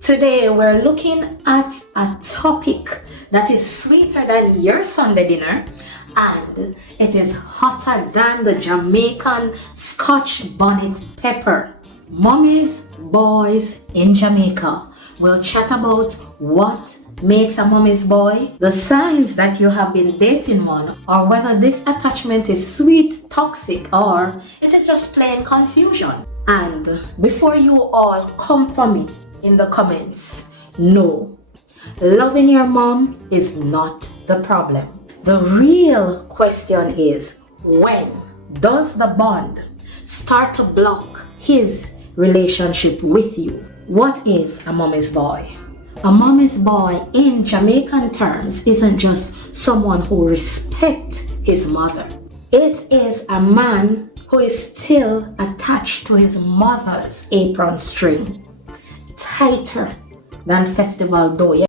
Today we're looking at a topic that is sweeter than your Sunday dinner, and it is hotter than the Jamaican Scotch bonnet pepper. Mummies, boys in Jamaica. We'll chat about what makes a mommy's boy, the signs that you have been dating one, or whether this attachment is sweet, toxic, or it is just plain confusion. And before you all come for me in the comments, no, loving your mom is not the problem. The real question is, when does the bond start to block his relationship with you? What is a mommy's boy? A mommy's boy in Jamaican terms isn't just someone who respects his mother. It is a man who is still attached to his mother's apron string, tighter than festival dough.